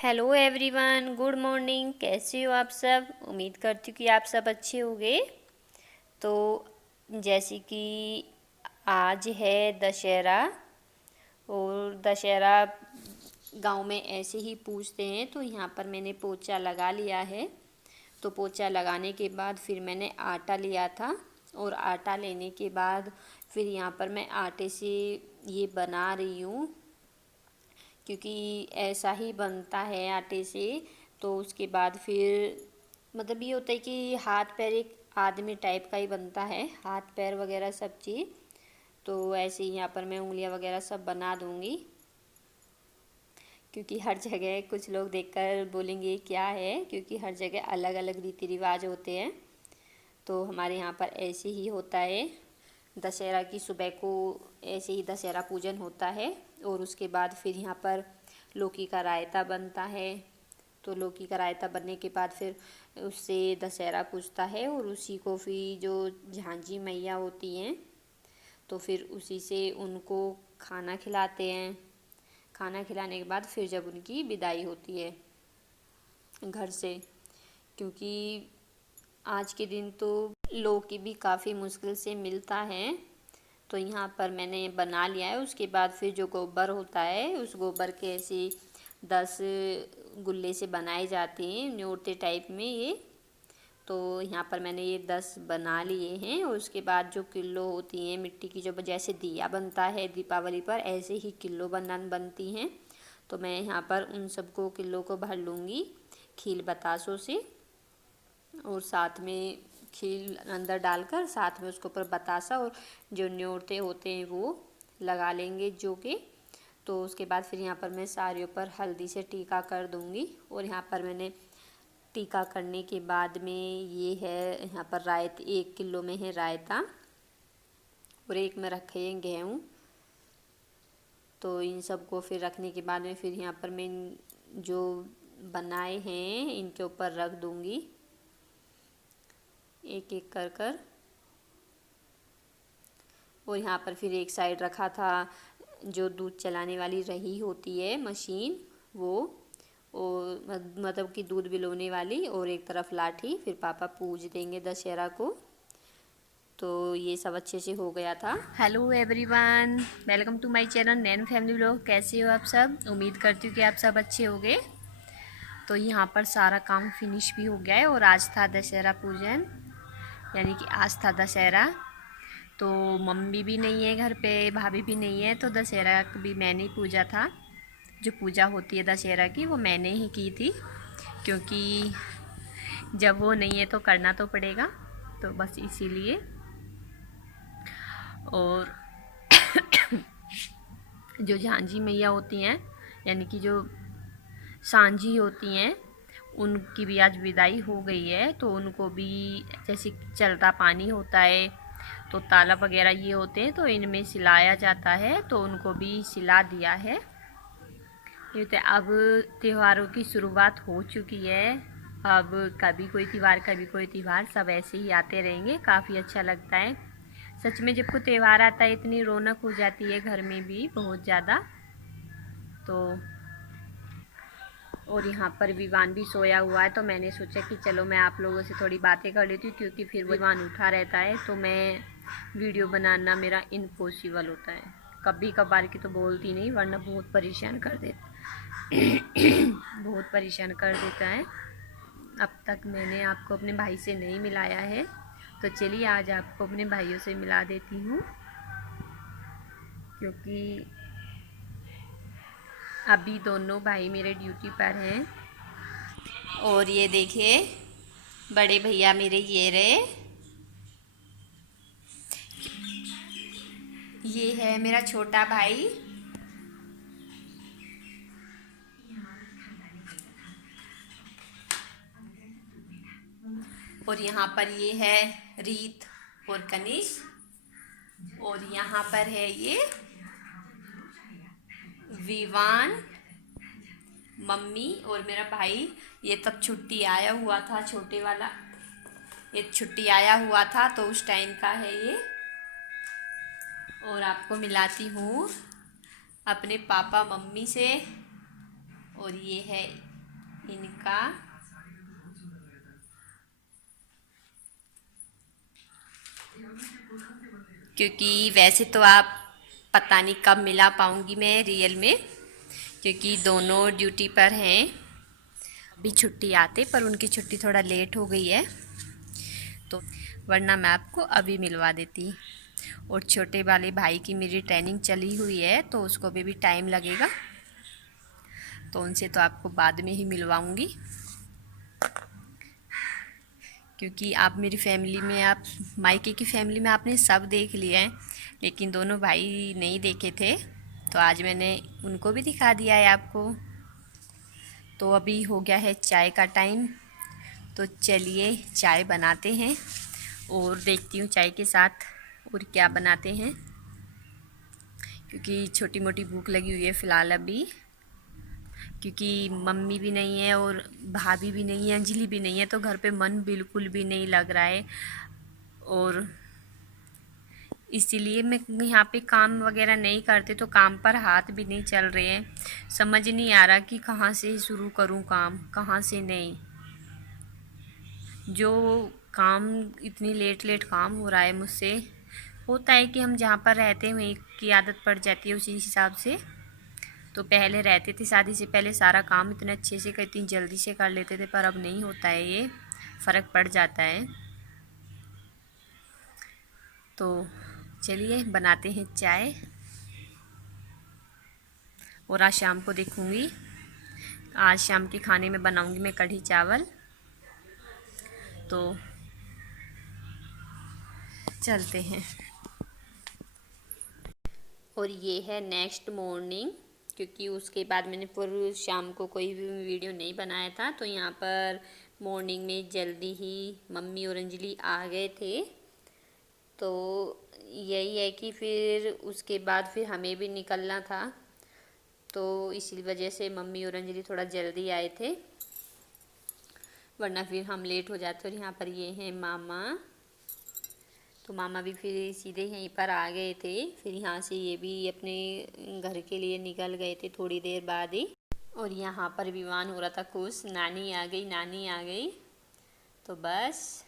Hello everyone, good morning. कैसे हो आप सब? उम्मीद करती हूँ कि आप सब अच्छे होंगे। तो जैसे कि आज है दशहरा, और दशहरा गांव में ऐसे ही पूजते हैं। तो यहाँ पर मैंने पोचा लगा लिया है। तो पोचा लगाने के बाद फिर मैंने आटा लिया था, और आटा लेने के बाद फिर यहाँ पर मैं आटे से ये बना रही हूँ, क्योंकि ऐसा ही बनता है आटे से। तो उसके बाद फिर मतलब ये होता है कि हाथ पैर एक आदमी टाइप का ही बनता है, हाथ पैर वगैरह सब चीज़। तो ऐसे ही यहाँ पर मैं उंगलियाँ वगैरह सब बना दूँगी, क्योंकि हर जगह कुछ लोग देखकर बोलेंगे क्या है, क्योंकि हर जगह अलग अलग रीति रिवाज होते हैं। तो हमारे यहाँ पर ऐसे ही होता है। दशहरा की सुबह को ऐसे ही दशहरा पूजन होता है, और उसके बाद फिर यहाँ पर लौकी का रायता बनता है। तो लौकी का रायता बनने के बाद फिर उससे दशहरा पूजता है, और उसी को फिर जो झांझी मैया होती हैं तो फिर उसी से उनको खाना खिलाते हैं। खाना खिलाने के बाद फिर जब उनकी विदाई होती है घर से, क्योंकि आज के दिन तो लौकी भी काफ़ी मुश्किल से मिलता है। तो यहाँ पर मैंने बना लिया है। उसके बाद फिर जो गोबर होता है, उस गोबर के ऐसे 10 गुल्ले से बनाए जाते हैं न्योते टाइप में ये। तो यहाँ पर मैंने ये 10 बना लिए हैं। और उसके बाद जो किलो होती हैं मिट्टी की, जो जैसे दिया बनता है दीपावली पर, ऐसे ही किलो बनती हैं। तो मैं यहाँ पर उन सबको किलो को भर लूँगी खील बतासों से, और साथ में खील अंदर डालकर साथ में उसके ऊपर बतासा और जो न्योते होते हैं वो लगा लेंगे जो के। तो उसके बाद फिर यहाँ पर मैं सारियों पर हल्दी से टीका कर दूँगी। और यहाँ पर मैंने टीका करने के बाद में ये है यहाँ पर रायता, 1 किलो में है रायता, और एक में रखे हैं गेहूँ। तो इन सब को फिर रखने के बाद में फिर यहाँ पर मैं जो बनाए हैं इनके ऊपर रख दूँगी एक एक कर कर। और यहाँ पर फिर एक साइड रखा था जो दूध चलाने वाली रही होती है मशीन, वो, और मतलब कि दूध बिलोने वाली, और एक तरफ लाठी। फिर पापा पूज देंगे दशहरा को। तो ये सब अच्छे से हो गया था। Hello everyone, welcome to my channel Nain family vlog. कैसे हो आप सब? उम्मीद करती हूँ कि आप सब अच्छे होंगे। तो यहाँ पर सारा काम फिनिश भी हो गया है, और आज था दशहरा पूजन, यानी कि आज था दशहरा। तो मम्मी भी नहीं है घर पे, भाभी भी नहीं है, तो दशहरा भी मैंने ही पूजा था। जो पूजा होती है दशहरा की वो मैंने ही की थी, क्योंकि जब वो नहीं है तो करना तो पड़ेगा, तो बस इसीलिए। और जो झांझी मैया होती हैं, यानी कि जो सांझी होती हैं, उनकी भी आज विदाई हो गई है। तो उनको भी जैसे चलता पानी होता है, तो तालाब वगैरह ये होते हैं, तो इनमें सिलाया जाता है। तो उनको भी सिला दिया है। ये तो अब त्योहारों की शुरुआत हो चुकी है। अब कभी कोई त्यौहार कभी कोई त्यौहार, सब ऐसे ही आते रहेंगे। काफ़ी अच्छा लगता है सच में। जब कोई त्यौहार आता है इतनी रौनक हो जाती है घर में भी बहुत ज़्यादा। तो और यहाँ पर विवान भी सोया हुआ है, तो मैंने सोचा कि चलो मैं आप लोगों से थोड़ी बातें कर लेती हूँ, क्योंकि फिर विवान उठा रहता है तो मैं वीडियो बनाना मेरा इम्पॉसिबल होता है। कभी कभार की तो बोलती नहीं, वरना बहुत परेशान कर देता बहुत परेशान कर देता है। अब तक मैंने आपको अपने भाई से नहीं मिलाया है, तो चलिए आज आपको अपने भाइयों से मिला देती हूँ, क्योंकि अभी दोनों भाई मेरे ड्यूटी पर हैं। और ये देखिए बड़े भैया मेरे ये रहे, ये है मेरा छोटा भाई, और यहाँ पर ये है रीत और कनिश, और यहाँ पर है ये विवान, मम्मी और मेरा भाई। ये तब छुट्टी आया हुआ था, छोटे वाला ये छुट्टी आया हुआ था, तो उस टाइम का है ये। और आपको मिलाती हूँ अपने पापा मम्मी से। और ये है इनका क्योंकि वैसे तो आप पता नहीं कब मिला पाऊँगी मैं रियल में, क्योंकि दोनों ड्यूटी पर हैं। अभी छुट्टी आते पर उनकी छुट्टी थोड़ा लेट हो गई है, तो वरना मैं आपको अभी मिलवा देती। और छोटे वाले भाई की मेरी ट्रेनिंग चली हुई है, तो उसको भी टाइम लगेगा, तो उनसे तो आपको बाद में ही मिलवाऊंगी। क्योंकि आप मेरी फैमिली में, आप मायके की फैमिली में आपने सब देख लिया है, लेकिन दोनों भाई नहीं देखे थे, तो आज मैंने उनको भी दिखा दिया है आपको। तो अभी हो गया है चाय का टाइम, तो चलिए चाय बनाते हैं और देखती हूँ चाय के साथ और क्या बनाते हैं, क्योंकि छोटी मोटी भूख लगी हुई है फ़िलहाल अभी, क्योंकि मम्मी भी नहीं है और भाभी भी नहीं है, अंजलि भी नहीं है, तो घर पे मन बिल्कुल भी नहीं लग रहा है। और इसीलिए मैं यहाँ पे काम वगैरह नहीं करते, तो काम पर हाथ भी नहीं चल रहे हैं। समझ नहीं आ रहा कि कहाँ से शुरू करूँ काम, कहाँ से नहीं। जो काम इतनी लेट लेट काम हो रहा है मुझसे, होता है कि हम जहाँ पर रहते हैं वहीं की आदत पड़ जाती है उसी हिसाब से। तो पहले रहते थे शादी से पहले सारा काम इतने अच्छे से इतनी जल्दी से कर लेते थे, पर अब नहीं होता है, ये फ़र्क पड़ जाता है। तो चलिए बनाते हैं चाय, और आज शाम को देखूँगी, आज शाम के खाने में बनाऊँगी मैं कढ़ी चावल। तो चलते हैं। और ये है नेक्स्ट मॉर्निंग, क्योंकि उसके बाद मैंने पूरी शाम को कोई भी वीडियो नहीं बनाया था, तो यहाँ पर मॉर्निंग में जल्दी ही मम्मी और अंजलि आ गए थे। तो यही है कि फिर उसके बाद फिर हमें भी निकलना था, तो इसी वजह से मम्मी और अंजलि थोड़ा जल्दी आए थे, वरना फिर हम लेट हो जाते। और यहाँ पर ये हैं मामा, तो मामा भी फिर सीधे यहीं पर आ गए थे। फिर यहाँ से ये भी अपने घर के लिए निकल गए थे थोड़ी देर बाद ही। और यहाँ पर विवान हो रहा था खुश, नानी आ गई, नानी आ गई। तो बस